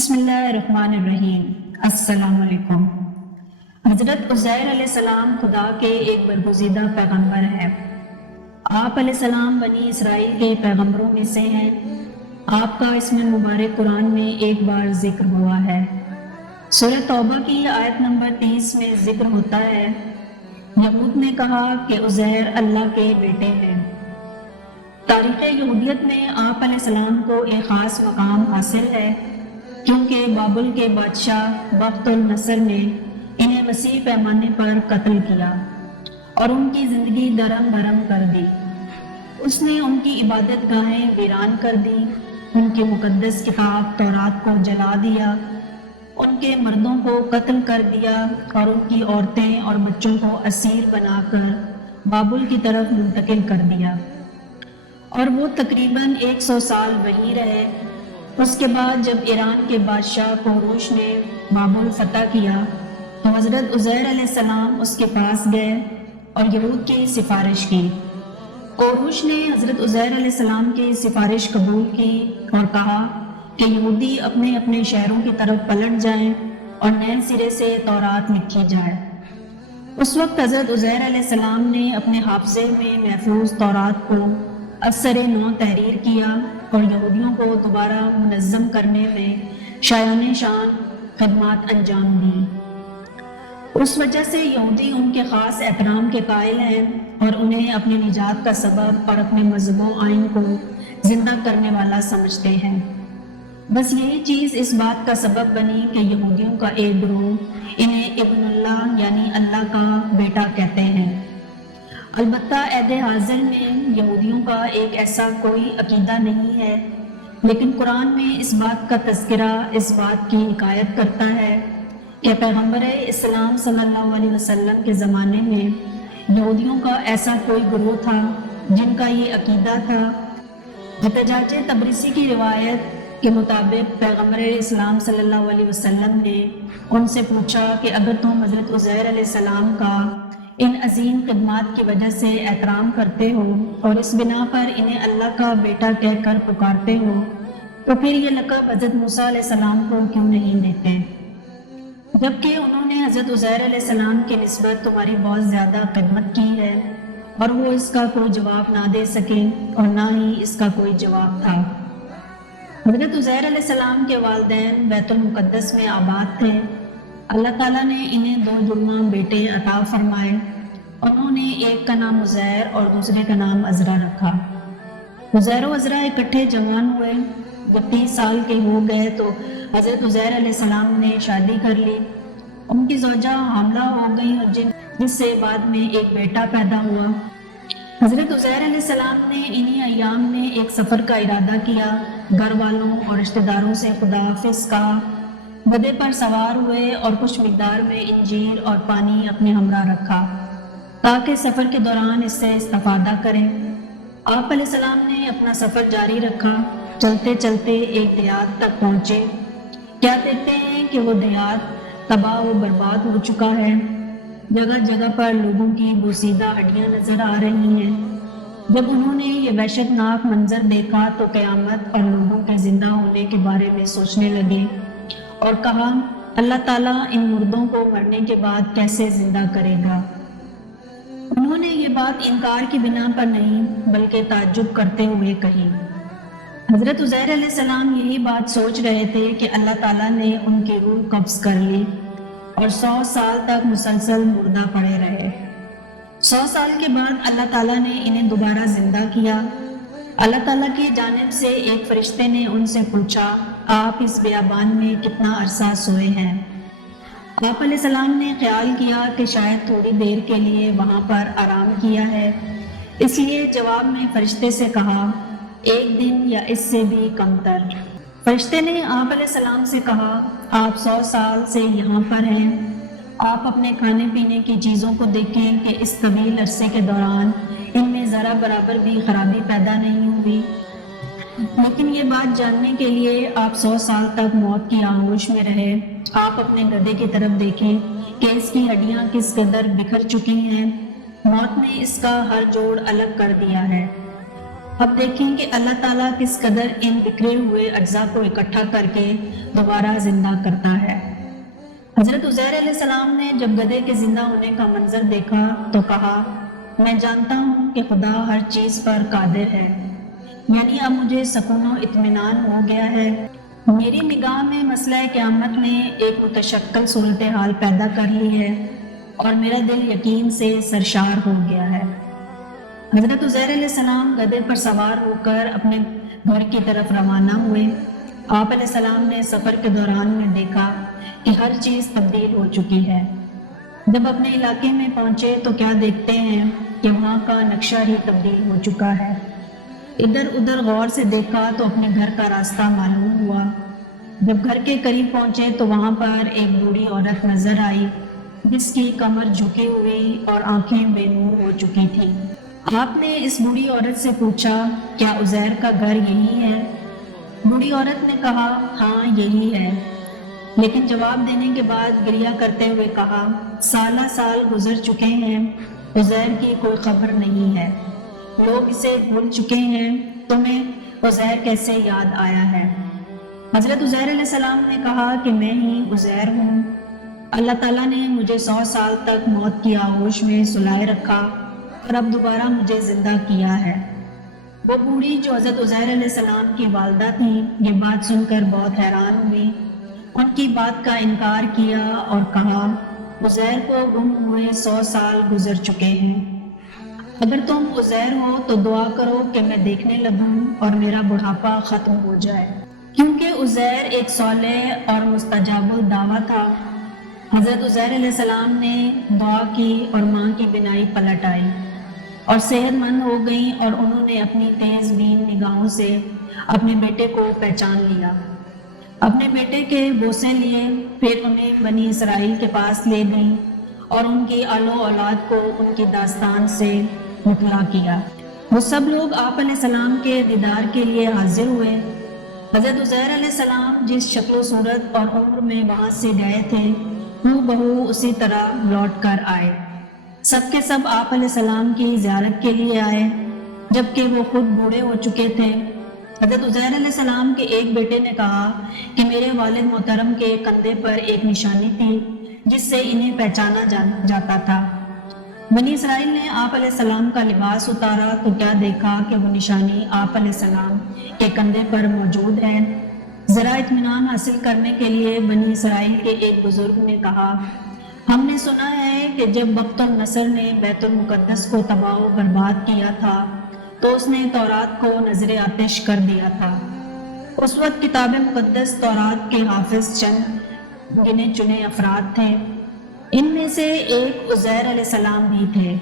بسم اللہ الرحمن الرحیم۔ السلام علیکم۔ حضرت عزیر علیہ السلام خدا کے ایک برگزیدہ پیغمبر ہیں۔ آپ علیہ السلام بنی اسرائیل کے پیغمبروں میں سے ہیں۔ آپ کا اسم مبارک قرآن میں ایک بار ذکر ہوا ہے۔ سورہ توبہ کی آیت نمبر 30 میں ذکر ہوتا ہے، یہود نے کہا کہ عزیر اللہ کے بیٹے ہیں۔ تاریخ یہودیت میں آپ علیہ السلام کو ایک خاص مقام حاصل ہے، کیونکہ بابل کے بادشاہ بخت النصر نے انہیں وسیع پیمانے پر قتل کیا اور ان کی زندگی درہم بھرم کر دی۔ اس نے ان کی عبادت گاہیں ویران کر دی، ان کی مقدس کتاب تورات کو جلا دیا، ان کے مردوں کو قتل کر دیا اور ان کی عورتیں اور بچوں کو اسیر بنا کر بابل کی طرف منتقل کر دیا، اور وہ تقریباً 100 سال وہیں رہے۔ اس کے بعد جب ایران کے بادشاہ کوروش نے بابل فتح کیا تو حضرت عزیر علیہ السلام اس کے پاس گئے اور یہود کی سفارش کی۔ کوروش نے حضرت عزیر علیہ السلام کی سفارش قبول کی اور کہا کہ یہودی اپنے اپنے شہروں کی طرف پلٹ جائیں اور نئے سرے سے تورات لکھی جائے۔ اس وقت حضرت عزیر علیہ السلام نے اپنے حافظے میں محفوظ تورات کو اثر نو تحریر کیا اور یہودیوں کو دوبارہ منظم کرنے میں شایان شان خدمات انجام دی۔ اس وجہ سے یہودی ان کے خاص احترام کے قائل ہیں اور انہیں اپنی نجات کا سبب اور اپنے مذہب و آئین کو زندہ کرنے والا سمجھتے ہیں۔ بس یہی چیز اس بات کا سبب بنی کہ یہودیوں کا ایک گروہ انہیں ابن اللہ یعنی اللہ کا بیٹا کہتے ہیں۔ البتہ عہد حاضر میں یہودیوں کا ایک ایسا کوئی عقیدہ نہیں ہے، لیکن قرآن میں اس بات کا تذکرہ اس بات کی حکایت کرتا ہے کہ پیغمبر اسلام صلی اللہ علیہ وسلم کے زمانے میں یہودیوں کا ایسا کوئی گروہ تھا جن کا یہ عقیدہ تھا۔ احتجاج تبریسی کی روایت کے مطابق پیغمبر اسلام صلی اللہ علیہ وسلم نے ان سے پوچھا کہ اگر تم حضرت عزیر علیہ السلام کا ان عظیم خدمات کی وجہ سے احترام کرتے ہو اور اس بنا پر انہیں اللہ کا بیٹا کہہ کر پکارتے ہو تو پھر یہ لقب حضرت موسیٰ علیہ السلام کو کیوں نہیں دیتے، جبکہ انہوں نے حضرت عزیر علیہ السلام کی نسبت تمہاری بہت زیادہ خدمت کی ہے اور وہ اس کا کوئی جواب نہ دے سکے اور نہ ہی اس کا کوئی جواب تھا۔ حضرت عزیر علیہ السلام کے والدین بیت المقدس میں آباد تھے۔ اللہ تعالیٰ نے انہیں 2 جوان بیٹے عطا فرمائے۔ انہوں نے ایک کا نام عزیر اور دوسرے کا نام عزرا رکھا۔ عزیر و عزرا اکٹھے جوان ہوئے۔ جب 30 سال کے ہو گئے تو حضرت عزیر علیہ السلام نے شادی کر لی۔ ان کی زوجہ حاملہ ہو گئی اور جس سے بعد میں ایک بیٹا پیدا ہوا۔ حضرت عزیر علیہ السلام نے انہی ایام میں ایک سفر کا ارادہ کیا۔ گھر والوں اور رشتہ داروں سے خدا حافظ کہا، گدھے پر سوار ہوئے اور کچھ مقدار میں انجیر اور پانی اپنے ہمراہ رکھا تاکہ سفر کے دوران اس سے استفادہ کریں۔ آپ علیہ السلام نے اپنا سفر جاری رکھا۔ چلتے چلتے ایک دیہات تک پہنچے۔ کیا دیکھتے ہیں کہ وہ دیہات تباہ و برباد ہو چکا ہے۔ جگہ جگہ پر لوگوں کی بوسیدہ ہڈیاں نظر آ رہی ہیں۔ جب انہوں نے یہ وحشت ناک منظر دیکھا تو قیامت اور لوگوں کے زندہ ہونے کے بارے میں سوچنے لگے اور کہا، اللہ تعالیٰ ان مردوں کو مرنے کے بعد کیسے زندہ کرے گا۔ انہوں نے یہ بات انکار کی بنا پر نہیں بلکہ تعجب کرتے ہوئے کہی۔ حضرت عزیر علیہ السلام یہی بات سوچ رہے تھے کہ اللہ تعالیٰ نے ان کی روح قبض کر لی اور 100 سال تک مسلسل مردہ پڑے رہے۔ 100 سال کے بعد اللہ تعالیٰ نے انہیں دوبارہ زندہ کیا۔ اللہ تعالیٰ کی جانب سے ایک فرشتے نے ان سے پوچھا، آپ اس بیابان میں کتنا عرصہ سوئے ہیں؟ آپ علیہ السلام نے خیال کیا کہ شاید تھوڑی دیر کے لیے وہاں پر آرام کیا ہے، اس لیے جواب میں فرشتے سے کہا، 1 دن یا اس سے بھی کم تر۔ فرشتے نے آپ علیہ السلام سے کہا، آپ 100 سال سے یہاں پر ہیں، آپ اپنے کھانے پینے کی چیزوں کو دیکھیں کہ اس طویل عرصے کے دوران ان میں ذرا برابر بھی خرابی پیدا نہیں ہوئی، لیکن یہ بات جاننے کے لیے آپ 100 سال تک موت کی آغوش میں رہے۔ آپ اپنے گدھے کی طرف دیکھیں کہ اس کی ہڈیاں کس قدر بکھر چکی ہیں۔ موت نے اس کا ہر جوڑ الگ کر دیا ہے۔ اب دیکھیں کہ اللہ تعالیٰ کس قدر ان بکھرے ہوئے اجزاء کو اکٹھا کر کے دوبارہ زندہ کرتا ہے۔ حضرت عزیر علیہ السلام نے جب گدھے کے زندہ ہونے کا منظر دیکھا تو کہا، میں جانتا ہوں کہ خدا ہر چیز پر قادر ہے، یعنی اب مجھے سکون و اطمینان ہو گیا ہے۔ میری نگاہ میں مسئلہ قیامت نے ایک متشکل صورتحال پیدا کر لی ہے اور میرا دل یقین سے سرشار ہو گیا ہے۔ حضرت عزیر علیہ السلام گدھے پر سوار ہو کر اپنے گھر کی طرف روانہ ہوئے۔ آپ علیہ السلام نے سفر کے دوران میں دیکھا کہ ہر چیز تبدیل ہو چکی ہے۔ جب اپنے علاقے میں پہنچے تو کیا دیکھتے ہیں کہ وہاں کا نقشہ ہی تبدیل ہو چکا ہے۔ ادھر ادھر غور سے دیکھا تو اپنے گھر کا راستہ معلوم ہوا۔ جب گھر کے قریب پہنچے تو وہاں پر ایک بوڑھی عورت نظر آئی جس کی کمر جھکی ہوئی اور آنکھیں بے نور ہو چکی تھیں۔ آپ نے اس بوڑھی عورت سے پوچھا، کیا عزیر کا گھر یہی ہے؟ بوڑھی عورت نے کہا، ہاں یہی ہے، لیکن جواب دینے کے بعد گریہ کرتے ہوئے کہا، سالہ سال گزر چکے ہیں، عزیر کی کوئی خبر نہیں ہے، لوگ اسے بھول چکے ہیں، تمہیں عزیر کیسے یاد آیا ہے؟ حضرت عزیر علیہ السلام نے کہا کہ میں ہی عزیر ہوں۔ اللہ تعالیٰ نے مجھے 100 سال تک موت کی آغوش میں سلائے رکھا اور اب دوبارہ مجھے زندہ کیا ہے۔ وہ بوڑھی جو حضرت عزیر علیہ السلام کی والدہ تھیں یہ بات سن کر بہت حیران ہوئی، ان کی بات کا انکار کیا اور کہا، عزیر کو گم ہوئے 100 سال گزر چکے ہیں، اگر تم عزیر ہو تو دعا کرو کہ میں دیکھنے لگوں اور میرا بڑھاپا ختم ہو جائے، کیونکہ عزیر ایک صالح اور مستجاب الدعویٰ تھا۔ حضرت عزیر علیہ السلام نے دعا کی اور ماں کی بینائی پلٹ آئی اور صحت مند ہو گئیں اور انہوں نے اپنی تیز بین نگاہوں سے اپنے بیٹے کو پہچان لیا۔ اپنے بیٹے کے بوسے لیے، پھر انہیں بنی اسرائیل کے پاس لے گئیں اور ان کی آل و اولاد کو ان کی داستان سے مطلع کیا۔ وہ سب لوگ آپ علیہ السلام کے دیدار کے لیے حاضر ہوئے۔ حضرت عزیر علیہ السلام جس شکل و صورت اور عمر میں وہاں سے گئے تھے ہو بہو اسی طرح لوٹ کر آئے۔ سب کے سب آپ علیہ السلام کی زیارت کے لیے آئے، جبکہ وہ خود بوڑھے ہو چکے تھے۔ حضرت عزیر علیہ السلام کے ایک بیٹے نے کہا کہ میرے والد محترم کے کندھے پر ایک نشانی تھی جس سے انہیں پہچانا جاتا تھا۔ بنی اسرائیل نے آپ علیہ السلام کا لباس اتارا تو کیا دیکھا کہ وہ نشانی آپ علیہ السلام کے کندھے پر موجود ہے۔ ذرا اطمینان حاصل کرنے کے لیے بنی اسرائیل کے ایک بزرگ نے کہا، ہم نے سنا ہے کہ جب بخت النصر نے بیت المقدس کو تباہ و برباد کیا تھا تو اس نے تورات کو نظر آتش کر دیا تھا۔ اس وقت کتاب مقدس تورات کے حافظ چند گنے چنے افراد تھے، ان میں سے ایک عزیر علیہ السلام بھی تھے۔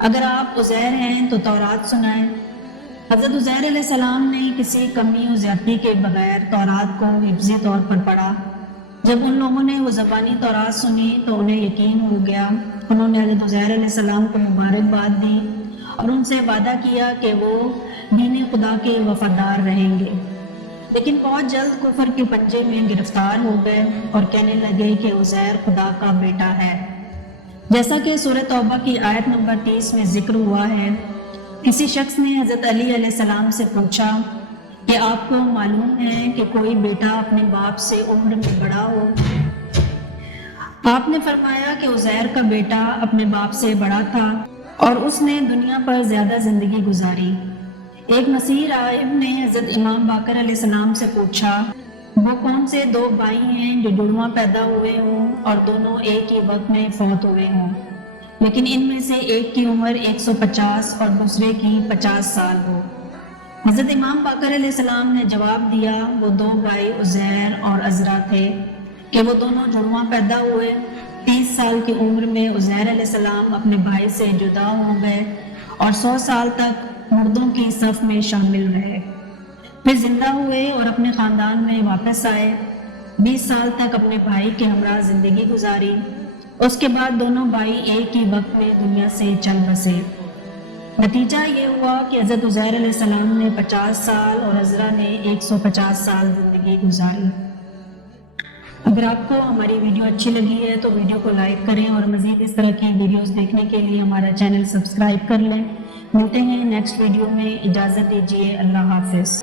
اگر آپ عزیر ہیں تو تورات سنائیں۔ حضرت عزیر علیہ السلام نے کسی کمی و زیادتی کے بغیر تورات کو حفظی طور پر پڑھا۔ جب ان لوگوں نے وہ زبانی تورات سنی تو انہیں یقین ہو گیا۔ انہوں نے حضرت عزیر علیہ السلام کو مبارکباد دی اور ان سے وعدہ کیا کہ وہ دین خدا کے وفادار رہیں گے، لیکن بہت جلد کفر کے پنجے میں گرفتار ہو گئے اور کہنے لگے کہ عزیر خدا کا بیٹا ہے۔ جیسا کہ سورہ توبہ کی آیت نمبر 30 میں ذکر ہوا ہے، کسی شخص نے حضرت علی علیہ السلام سے پوچھا کہ آپ کو معلوم ہے کہ کوئی بیٹا اپنے باپ سے عمر میں بڑا ہو؟ آپ نے فرمایا کہ عزیر کا بیٹا اپنے باپ سے بڑا تھا اور اس نے دنیا پر زیادہ زندگی گزاری۔ ایک مسیح راہب نے حضرت امام باقر علیہ السلام سے پوچھا، وہ کون سے دو بھائی ہیں جو جڑواں پیدا ہوئے ہوں اور دونوں ایک ہی وقت میں فوت ہوئے ہوں، لیکن ان میں سے ایک کی عمر 150 اور دوسرے کی 50 سال ہو؟ حضرت امام باقر علیہ السلام نے جواب دیا، وہ دو بھائی عزیر اور عزرا تھے کہ وہ دونوں جڑواں پیدا ہوئے۔ 30 سال کی عمر میں عزیر علیہ السلام اپنے بھائی سے جدا ہو گئے اور 100 سال تک مردوں کی صف میں شامل رہے، پھر زندہ ہوئے اور اپنے خاندان میں واپس آئے۔ 20 سال تک اپنے بھائی کے ہمراہ زندگی گزاری۔ اس کے بعد دونوں بھائی ایک ہی وقت میں دنیا سے چل بسے۔ نتیجہ یہ ہوا کہ حضرت عزیر علیہ السلام نے 50 سال اور عزرا نے 150 سال زندگی گزاری۔ اگر آپ کو ہماری ویڈیو اچھی لگی ہے تو ویڈیو کو لائک کریں اور مزید اس طرح کی ویڈیوز دیکھنے کے لیے ہمارا چینل سبسکرائب کر لیں۔ ملتے ہیں نیکسٹ ویڈیو میں، اجازت دیجیے، اللہ حافظ.